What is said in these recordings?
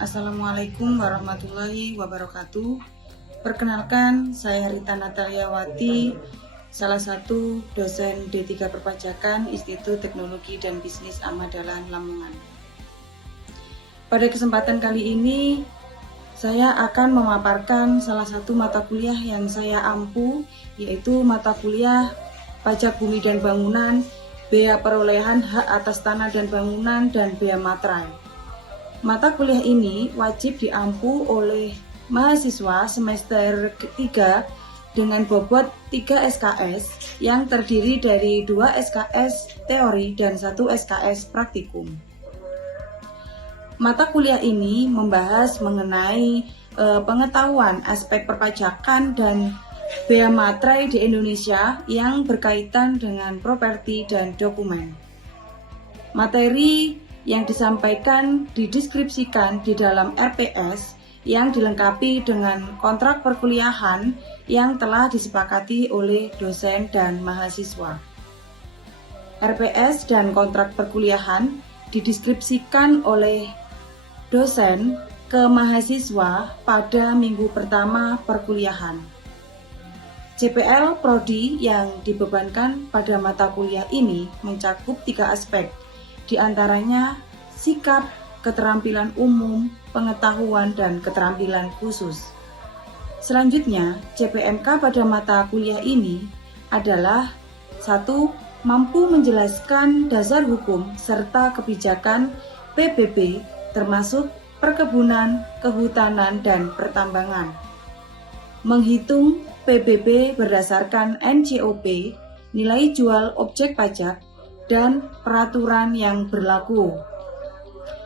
Assalamualaikum warahmatullahi wabarakatuh. Perkenalkan, saya Rita Nataliawati, salah satu dosen D3 Perpajakan Institut Teknologi dan Bisnis Ahmad Dahlan Lamongan. Pada kesempatan kali ini, saya akan memaparkan salah satu mata kuliah yang saya ampu, yaitu mata kuliah Pajak Bumi dan Bangunan, Bea Perolehan Hak Atas Tanah dan Bangunan, dan Bea Materai. Mata kuliah ini wajib diampu oleh mahasiswa semester 3 dengan bobot 3 SKS yang terdiri dari 2 SKS teori dan 1 SKS praktikum. Mata kuliah ini membahas mengenai pengetahuan aspek perpajakan dan bea materai di Indonesia yang berkaitan dengan properti dan dokumen. Materi yang disampaikan dideskripsikan di dalam RPS yang dilengkapi dengan kontrak perkuliahan yang telah disepakati oleh dosen dan mahasiswa. RPS dan kontrak perkuliahan dideskripsikan oleh dosen ke mahasiswa pada minggu pertama perkuliahan. CPL Prodi yang dibebankan pada mata kuliah ini mencakup 3 aspek, di antaranya sikap, keterampilan umum, pengetahuan, dan keterampilan khusus. Selanjutnya, CPMK pada mata kuliah ini adalah 1. Mampu menjelaskan dasar hukum serta kebijakan PBB termasuk perkebunan, kehutanan, dan pertambangan. Menghitung PBB berdasarkan NJOP, nilai jual objek pajak, dan peraturan yang berlaku,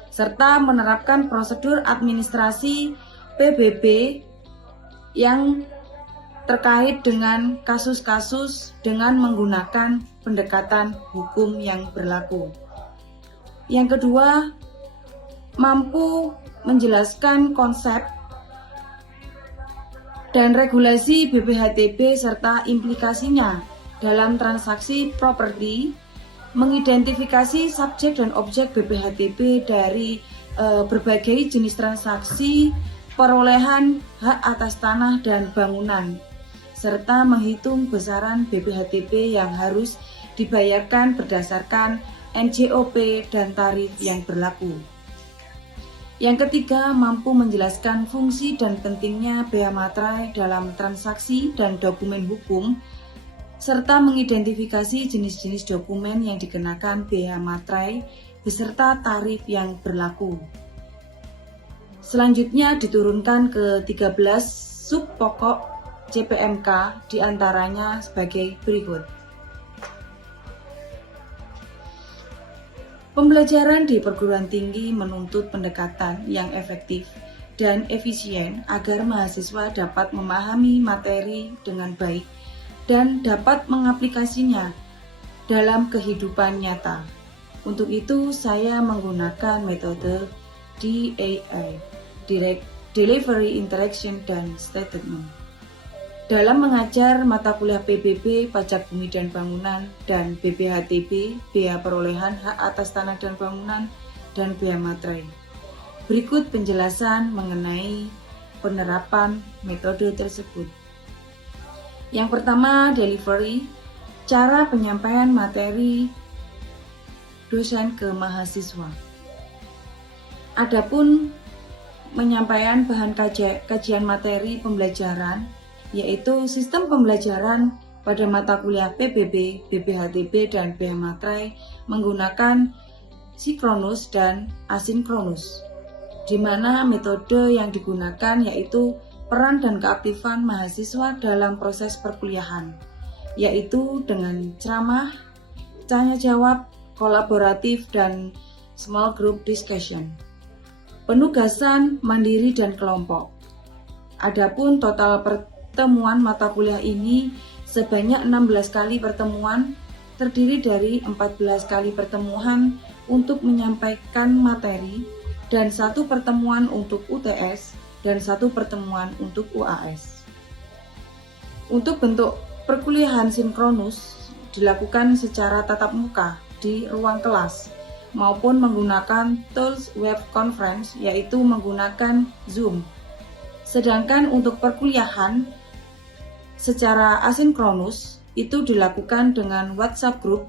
serta menerapkan prosedur administrasi PBB yang terkait dengan kasus-kasus dengan menggunakan pendekatan hukum yang berlaku. Yang kedua, mampu menjelaskan konsep dan regulasi BPHTB serta implikasinya dalam transaksi properti, mengidentifikasi subjek dan objek BPHTB dari berbagai jenis transaksi perolehan hak atas tanah dan bangunan, serta menghitung besaran BPHTB yang harus dibayarkan berdasarkan NJOP dan tarif yang berlaku. Yang ketiga, mampu menjelaskan fungsi dan pentingnya bea materai dalam transaksi dan dokumen hukum, serta mengidentifikasi jenis-jenis dokumen yang dikenakan bea materai beserta tarif yang berlaku. Selanjutnya diturunkan ke 13 sub pokok CPMK, diantaranya sebagai berikut. Pembelajaran di perguruan tinggi menuntut pendekatan yang efektif dan efisien agar mahasiswa dapat memahami materi dengan baik dan dapat mengaplikasinya dalam kehidupan nyata. Untuk itu, saya menggunakan metode DAI, Direct Delivery Interaction dan Statement, dalam mengajar mata kuliah PBB, Pajak Bumi dan Bangunan, dan BPHTB, Bea Perolehan Hak Atas Tanah dan Bangunan, dan Bea Materai. Berikut penjelasan mengenai penerapan metode tersebut. Yang pertama, delivery, cara penyampaian materi dosen ke mahasiswa. Adapun penyampaian bahan kajian materi pembelajaran, yaitu sistem pembelajaran pada mata kuliah PBB, BPHTB, dan Bea Materai menggunakan sinkronus dan asinkronus, di mana metode yang digunakan yaitu peran dan keaktifan mahasiswa dalam proses perkuliahan, yaitu dengan ceramah, tanya jawab, kolaboratif, dan small group discussion. Penugasan mandiri dan kelompok. Adapun total pertemuan mata kuliah ini sebanyak 16 kali pertemuan, terdiri dari 14 kali pertemuan untuk menyampaikan materi dan 1 pertemuan untuk UTS dan 1 pertemuan untuk UAS. Untuk bentuk perkuliahan sinkronus dilakukan secara tatap muka di ruang kelas maupun menggunakan tools web conference, yaitu menggunakan Zoom. Sedangkan untuk perkuliahan secara asinkronus itu dilakukan dengan WhatsApp group.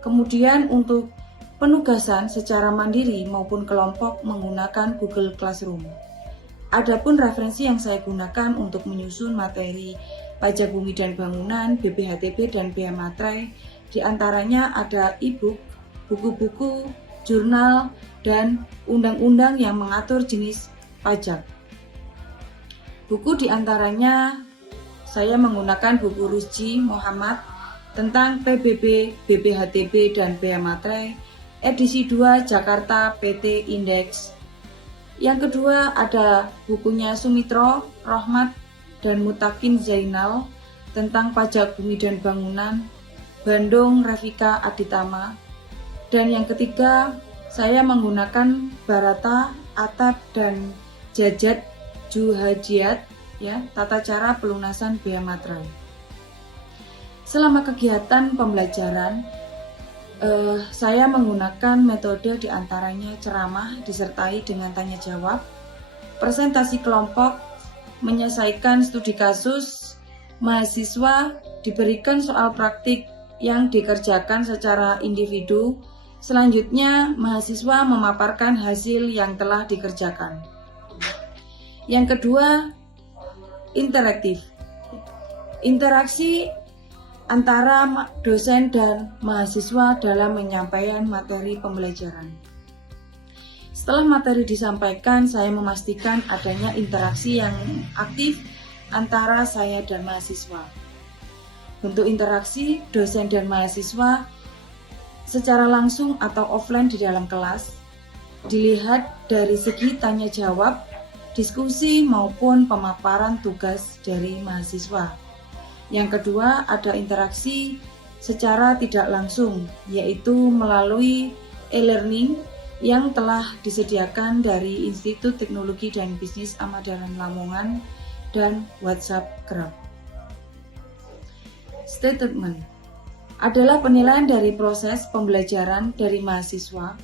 Kemudian untuk penugasan secara mandiri maupun kelompok menggunakan Google Classroom. Adapun referensi yang saya gunakan untuk menyusun materi pajak bumi dan bangunan, BPHTB dan Bea Materai, diantaranya ada e-book, buku-buku, jurnal, dan undang-undang yang mengatur jenis pajak. Buku diantaranya saya menggunakan buku Rusji Muhammad tentang PBB, BPHTB, dan Bea Materai, edisi 2 Jakarta PT Index. Yang kedua ada bukunya Sumitro, Rohmat, dan Mutakin Zainal tentang pajak bumi dan bangunan, Bandung Rafika Aditama. Dan yang ketiga saya menggunakan Barata, Atap, dan Jajat Juhajiat, ya, tata cara pelunasan Bea Materai. Selama kegiatan pembelajaran, saya menggunakan metode diantaranya ceramah disertai dengan tanya jawab, presentasi kelompok, menyelesaikan studi kasus, mahasiswa diberikan soal praktik yang dikerjakan secara individu. Selanjutnya, mahasiswa memaparkan hasil yang telah dikerjakan. Yang kedua, interaktif. Interaksi antara dosen dan mahasiswa dalam menyampaikan materi pembelajaran. Setelah materi disampaikan, saya memastikan adanya interaksi yang aktif antara saya dan mahasiswa. Bentuk interaksi dosen dan mahasiswa secara langsung atau offline di dalam kelas dilihat dari segi tanya jawab, diskusi maupun pemaparan tugas dari mahasiswa. Yang kedua, ada interaksi secara tidak langsung, yaitu melalui e-learning yang telah disediakan dari Institut Teknologi dan Bisnis Ahmad Dahlan Lamongan dan WhatsApp Group. Statement adalah penilaian dari proses pembelajaran dari mahasiswa.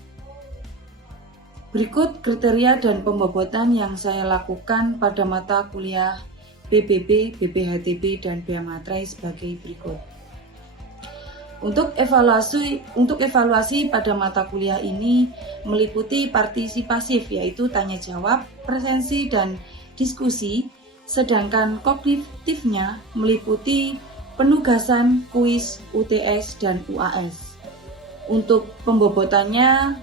Berikut kriteria dan pembobotan yang saya lakukan pada mata kuliah PBB, BPHTB, dan Bea Materai sebagai berikut. Untuk evaluasi pada mata kuliah ini meliputi partisipasif, yaitu tanya jawab, presensi, dan diskusi, sedangkan kognitifnya meliputi penugasan, kuis, UTS, dan UAS. Untuk pembobotannya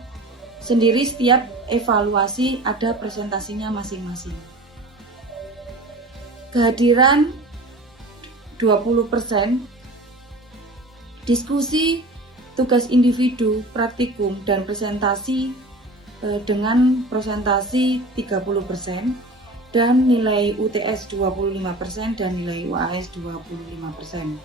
sendiri, setiap evaluasi ada presentasinya masing-masing. Kehadiran 20%, diskusi, tugas individu, praktikum, dan presentasi dengan presentasi 30%, dan nilai UTS 25% dan nilai UAS 25%.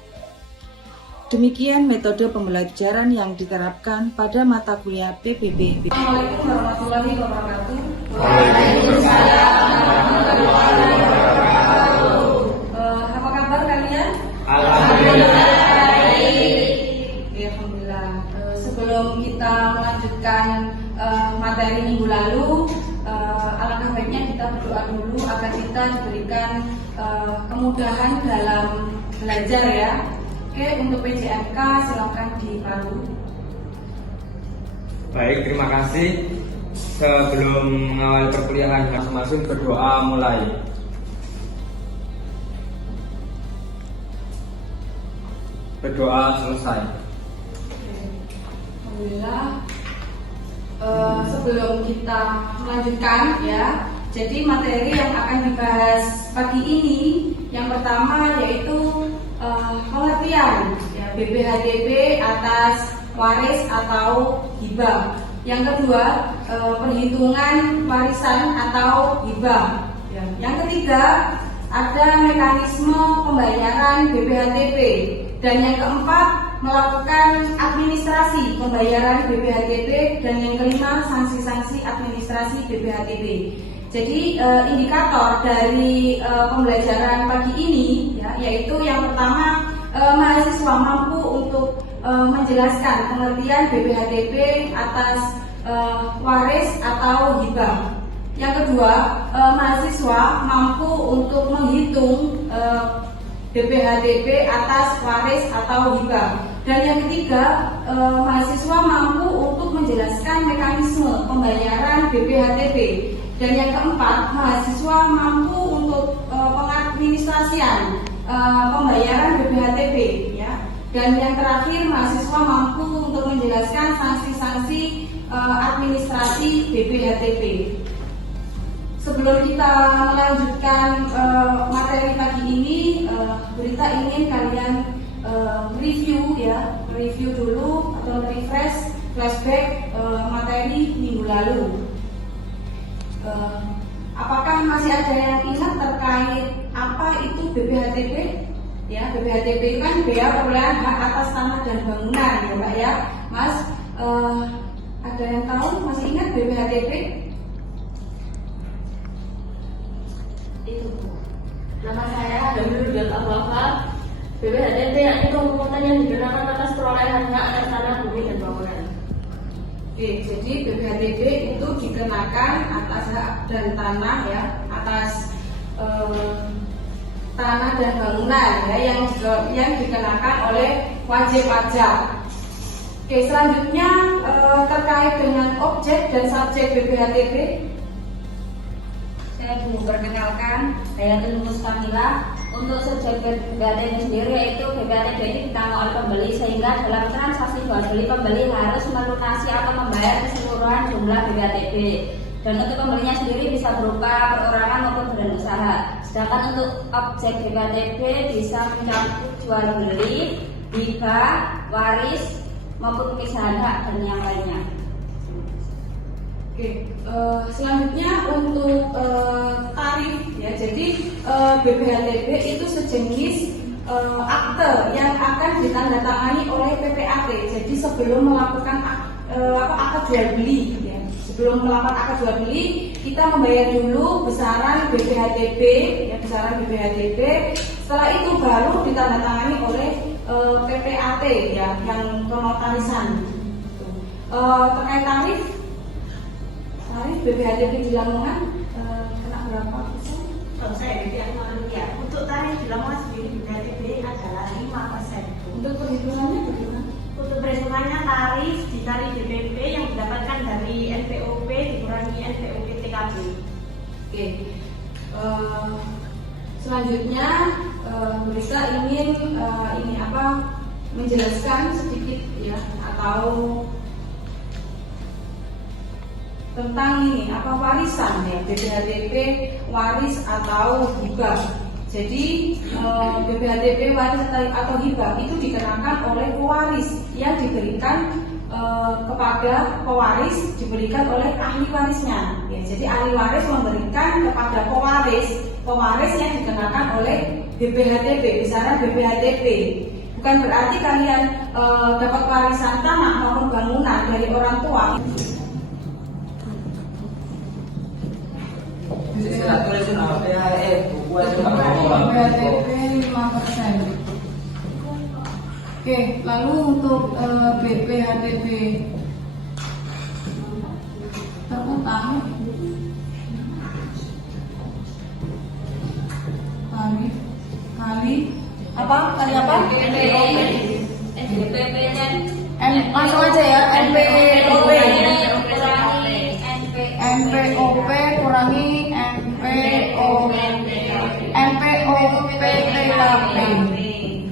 Demikian metode pembelajaran yang diterapkan pada mata kuliah PBB. Assalamualaikum warahmatullahi wabarakatuh. Waalaikumsalam warahmatullahi wabarakatuh. Apa kabar kalian? Alhamdulillah. Alhamdulillah. Sebelum kita melanjutkan materi minggu lalu, alangkah baiknya kita berdoa dulu agar kita diberikan kemudahan dalam belajar, ya. Oke, untuk PJMK silakan dipandu. Baik, terima kasih. Sebelum mengawali perkuliahan, masing-masing berdoa mulai. Berdoa selesai. Alhamdulillah. Sebelum kita melanjutkan, ya, jadi materi yang akan dibahas pagi ini yang pertama yaitu pengertian, ya, BPHTB atas waris atau hibah. Yang kedua, perhitungan warisan atau hibah, ya. Yang ketiga, ada mekanisme pembayaran BPHTB. Dan yang keempat, melakukan administrasi pembayaran BPHTB. Dan yang kelima, sanksi-sanksi administrasi BPHTB. Jadi indikator dari pembelajaran pagi ini, ya, yaitu yang pertama, mahasiswa mampu untuk menjelaskan pengertian BPHTB atas waris atau hibah. Yang kedua, mahasiswa mampu untuk menghitung BPHTB atas waris atau hibah. Dan yang ketiga, mahasiswa mampu untuk menjelaskan mekanisme pembayaran BPHTB. Dan yang keempat, mahasiswa mampu untuk pengadministrasian pembayaran BPHTB, ya. Dan yang terakhir, mahasiswa mampu untuk menjelaskan sanksi-sanksi administrasi BPHTB. Sebelum kita melanjutkan materi pagi ini, Berita ingin kalian review dulu atau refresh flashback materi minggu lalu. Apakah masih ada yang ingat terkait apa itu BPHTB? Ya, BPHTB itu kan bea perolehan hak atas tanah dan bangunan, ya Mbak ya. Mas, ada yang tahu, masih ingat BPHTB? Itu. Nama saya Damir Abdul. BPHTB yaitu pemungutan yang digunakan atas perolehan hak atas tanah, bumi dan bangunan. Oke, jadi BPHTB itu dikenakan atas hak dan tanah, ya, atas tanah dan bangunan, ya, yang dikenakan oleh wajib pajak. Oke, selanjutnya terkait dengan objek dan subjek BPHTB, saya mau perkenalkan, saya Tunumus Kamila. Untuk subjek BPHTB sendiri yaitu BPHTB ini ditanggung oleh pembeli, sehingga dalam transaksi jual beli pembeli harus melunasi atau membayar keseluruhan jumlah BPHTB. Dan untuk pembelinya sendiri bisa berupa perorangan maupun badan usaha. Sedangkan untuk objek BPHTB bisa mencakup jual beli, hibah, waris maupun pemisahan hak dan yang lainnya. Oke, selanjutnya untuk tarif, ya. Jadi BPHTB itu sejenis akte yang akan ditandatangani oleh PPAT. Jadi sebelum melakukan akad jual beli, ya. Sebelum melakukan akad jual beli, kita membayar dulu besaran BPHTB, ya, besaran BPHTB. Setelah itu baru ditandatangani oleh PPAT, ya, yang penotarisan. Terkait tarif BPHTB di Lamongan kena berapa persen? Kalau saya ya, untuk tarif di Lamongan sendiri BPHTB adalah 5%. Untuk perhitungannya bagaimana? Untuk perhitungannya tarif di tarif DPP yang didapatkan dari NPOP dikurangi NPOP TKB. Oke. Selanjutnya Berita ingin menjelaskan sedikit, ya, atau tentang warisan, ya, BPHTB waris atau hibah. Jadi BPHTB waris atau hibah itu dikenakan oleh pewaris yang diberikan kepada pewaris, diberikan oleh ahli warisnya, ya. Jadi ahli waris memberikan kepada pewaris yang dikenakan oleh BPHTB, besaran BPHTB. Bukan berarti kalian dapat warisan tanah maupun bangunan dari orang tua. BPHTB 5%. Oke, lalu untuk BPHTB terutang kali apa? Langsung aja ya, NPOP kurangi NPOPTKP.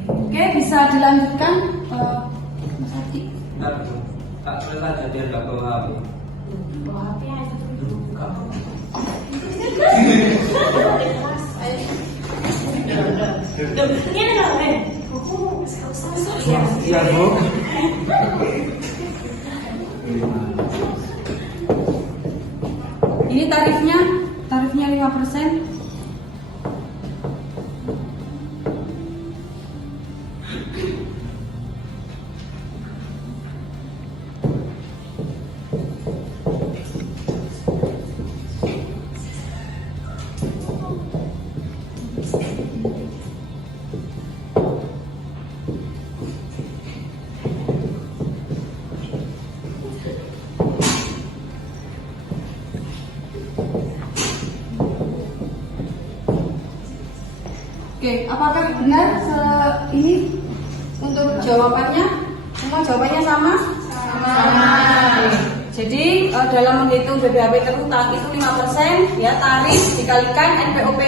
Oke, bisa dilanjutkan, Mas Adi. Tak selesai aja biar gak bawa HP. Siap, Bu. Ini tarifnya 5%. Oke, apakah benar ini untuk jawabannya? Semua jawabannya sama? Sama. Jadi dalam menghitung BBHP terutang itu 5% ya, tarif dikalikan NPOP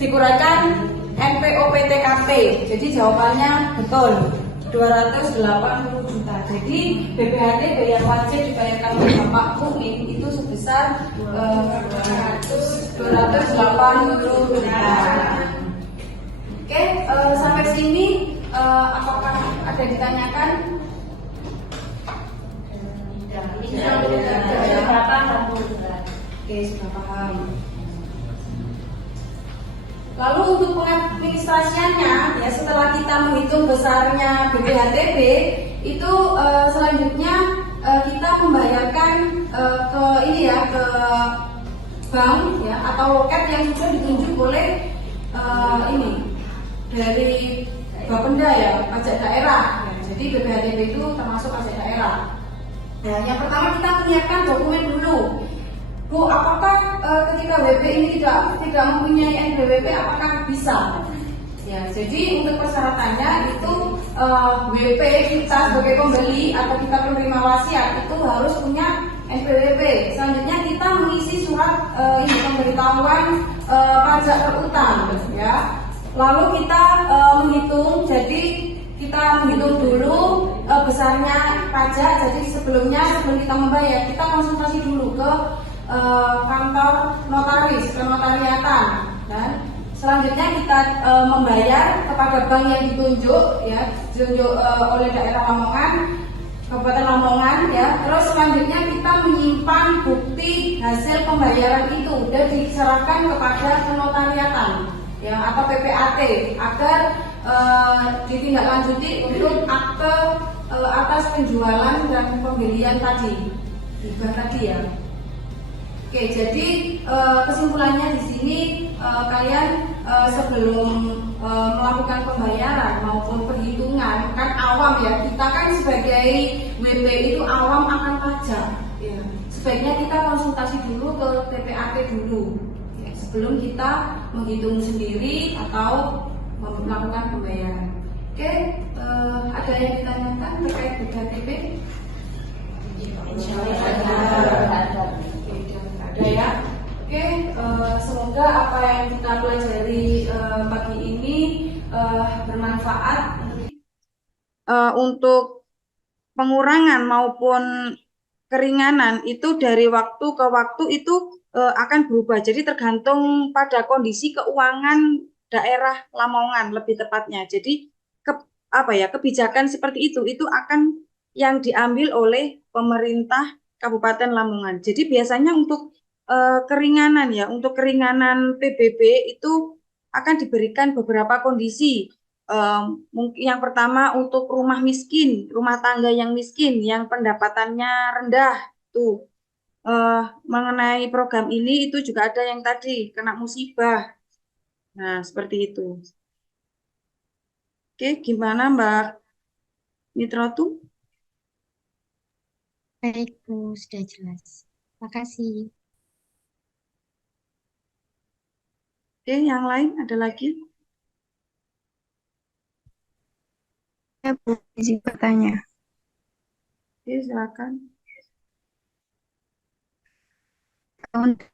dikurangkan NPOP TKP. Jadi jawabannya betul 280 juta. Jadi BPHT bayar wajib dibayarkan oleh Bapak Mukmin itu sebesar 280 juta. Oke, sampai sini apakah ada yang ditanyakan? Oke, sudah paham. Lalu untuk pengadministrasiannya, ya setelah kita menghitung besarnya BPHTB, itu selanjutnya kita membayarkan ke ini ya, ke bank ya atau loket yang sudah ditunjuk oleh ini dari Bapenda ya, pajak daerah. Ya, jadi BPHTB itu termasuk pajak daerah. Nah, yang pertama kita menyiapkan dokumen dulu. Bu, apakah ketika WP ini tidak mempunyai NPWP, apakah bisa? Ya, jadi untuk persyaratannya itu WP kita sebagai pembeli atau kita penerima wasiat itu harus punya NPWP. Selanjutnya kita mengisi surat ini pemberitahuan pajak terutang, ya. Lalu kita menghitung, jadi kita menghitung dulu besarnya pajak. Jadi sebelum kita membayar, kita konsultasi dulu ke kantor notaris, ke notariatan, dan selanjutnya kita membayar kepada bank yang ditunjuk, ya, ditunjuk oleh daerah Lamongan, Kabupaten Lamongan, ya. Terus selanjutnya kita menyimpan bukti hasil pembayaran itu dan diserahkan kepada kenotariatan, ya, atau PPAT agar ditindaklanjuti untuk akte atas penjualan dan pembelian tadi, hibah tadi ya. Oke, jadi kesimpulannya di sini kalian sebelum melakukan pembayaran maupun perhitungan, kan awam ya, kita kan sebagai WP itu awam akan pajak, ya. Sebaiknya kita konsultasi dulu ke PPAT dulu, ya, sebelum kita menghitung sendiri atau melakukan pembayaran. Oke, ada yang ditanyakan terkait BPHTB? Ada ya. Oke, semoga apa yang kita pelajari pagi ini bermanfaat untuk pengurangan maupun keringanan itu dari waktu ke waktu itu akan berubah. Jadi tergantung pada kondisi keuangan daerah Lamongan lebih tepatnya. Jadi kebijakan seperti itu akan yang diambil oleh pemerintah Kabupaten Lamongan. Jadi biasanya untuk keringanan ya, untuk keringanan PBB itu akan diberikan beberapa kondisi. Mungkin yang pertama untuk rumah miskin, rumah tangga yang miskin, yang pendapatannya rendah tuh. Mengenai program ini itu juga ada yang tadi kena musibah. Nah, seperti itu. Oke, gimana Mbak Mitrotu? Baik, Bu, sudah jelas. Makasih. Oke, yang lain ada lagi? Ya, Bu, izin bertanya. Oke, silakan. Untuk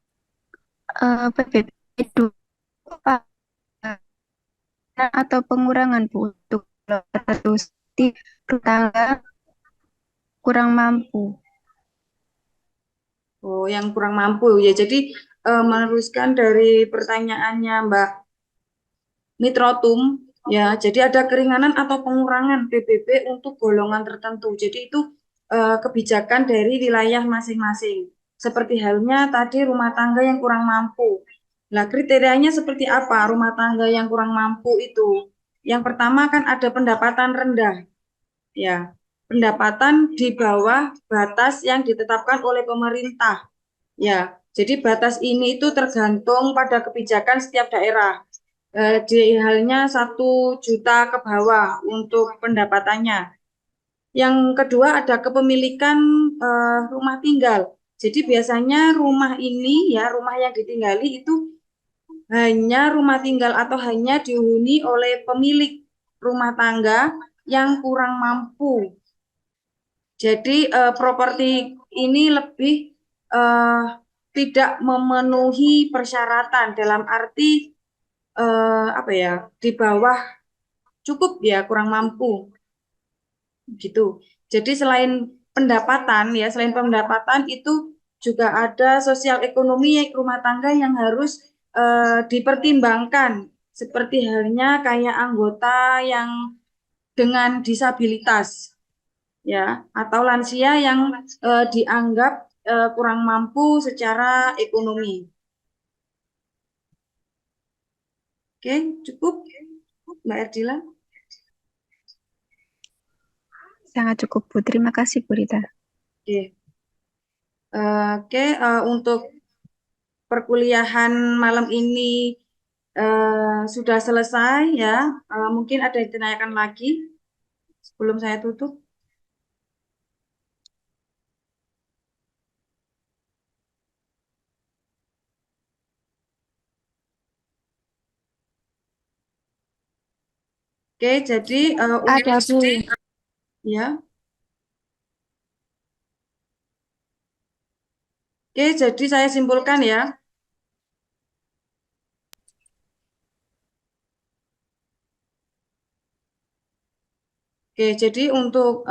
PBB itu apa atau pengurangan, Bu, untuk terus di tetangga kurang mampu? Oh, yang kurang mampu ya. Jadi meneruskan dari pertanyaannya Mbak Mitrotum ya. Jadi ada keringanan atau pengurangan PBB untuk golongan tertentu. Jadi itu kebijakan dari wilayah masing-masing. Seperti halnya tadi rumah tangga yang kurang mampu. Nah, kriterianya seperti apa rumah tangga yang kurang mampu itu? Yang pertama kan ada pendapatan rendah. Ya, pendapatan di bawah batas yang ditetapkan oleh pemerintah. Ya, jadi batas ini itu tergantung pada kebijakan setiap daerah. Di halnya 1 juta ke bawah untuk pendapatannya. Yang kedua ada kepemilikan rumah tinggal. Jadi biasanya rumah ini ya, rumah yang ditinggali itu hanya rumah tinggal atau hanya dihuni oleh pemilik rumah tangga yang kurang mampu. Jadi properti ini lebih tidak memenuhi persyaratan dalam arti apa ya, di bawah cukup ya, kurang mampu gitu. Jadi selain pendapatan ya, selain pendapatan itu juga ada sosial ekonomi rumah tangga yang harus dipertimbangkan, seperti halnya kayak anggota yang dengan disabilitas ya, atau lansia yang dianggap kurang mampu secara ekonomi. Oke, cukup Mbak Erdila. Sangat cukup, Bu. Terima kasih, Bu Rita. Oke. Untuk perkuliahan malam ini sudah selesai ya. Mungkin ada yang ditanyakan lagi sebelum saya tutup. Oke, jadi Ada, Bu. ya. Oke, jadi saya simpulkan ya. Oke, jadi untuk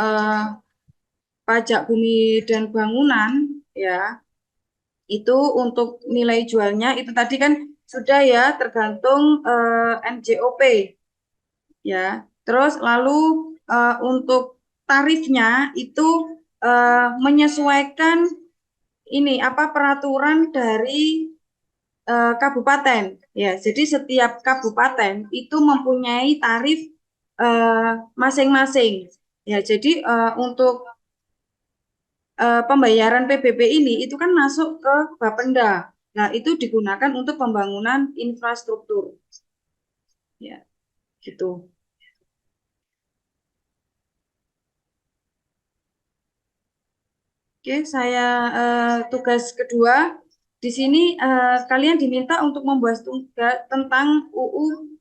pajak bumi dan bangunan ya, itu untuk nilai jualnya itu tadi kan sudah ya, tergantung NJOP ya. Terus lalu untuk tarifnya itu menyesuaikan ini apa, peraturan dari kabupaten ya. Jadi setiap kabupaten itu mempunyai tarif masing-masing ya. Jadi untuk pembayaran PBB ini itu kan masuk ke Bapenda. Nah, itu digunakan untuk pembangunan infrastruktur. Ya, gitu. Oke, saya tugas kedua di sini kalian diminta untuk membuat tugas tentang UU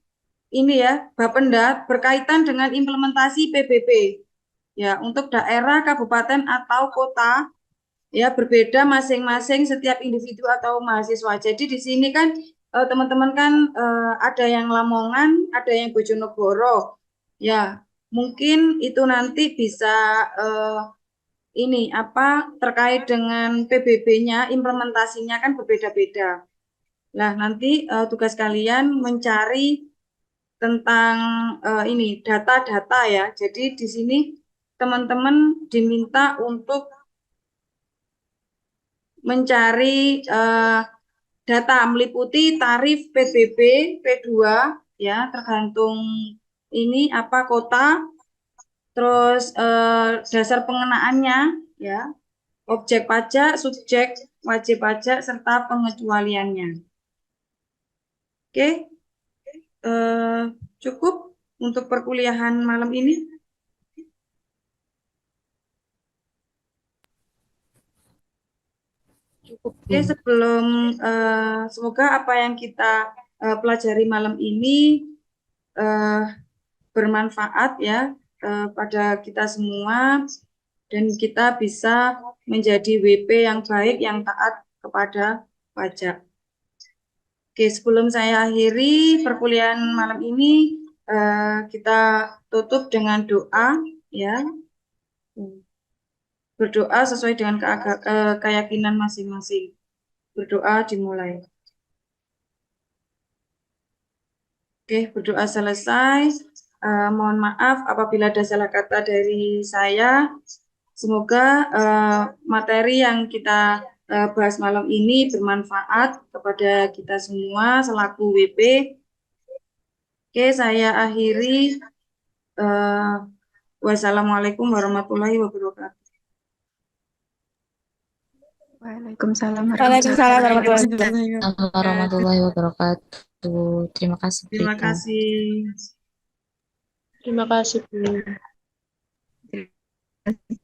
ini ya, Bapenda berkaitan dengan implementasi PBB. Ya, untuk daerah, kabupaten atau kota ya, berbeda masing-masing setiap individu atau mahasiswa. Jadi di sini kan teman-teman kan ada yang Lamongan, ada yang Bojonegoro. Ya, mungkin itu nanti bisa ini apa, terkait dengan PBB-nya, implementasinya kan berbeda-beda. Nah, nanti tugas kalian mencari tentang ini data-data ya. Jadi di sini teman-teman diminta untuk mencari data meliputi tarif PBB P2 ya, tergantung ini apa kota, terus dasar pengenaannya ya, objek pajak, subjek wajib pajak serta pengecualiannya. Oke, cukup untuk perkuliahan malam ini. Oke, sebelum semoga apa yang kita pelajari malam ini bermanfaat ya pada kita semua, dan kita bisa menjadi WP yang baik, yang taat kepada pajak. Oke, sebelum saya akhiri perkuliahan malam ini, kita tutup dengan doa ya. Berdoa sesuai dengan keyakinan masing-masing. Berdoa dimulai. Oke, berdoa selesai. Mohon maaf apabila ada salah kata dari saya. Semoga materi yang kita bahas malam ini bermanfaat kepada kita semua selaku WP. Oke, saya akhiri. Wassalamualaikum warahmatullahi wabarakatuh. Waalaikumsalam Waalaikumsalam warahmatullahi wabarakatuh. Terima kasih, Bu Terima Rita. kasih. Terima kasih, Bu. Terima kasih.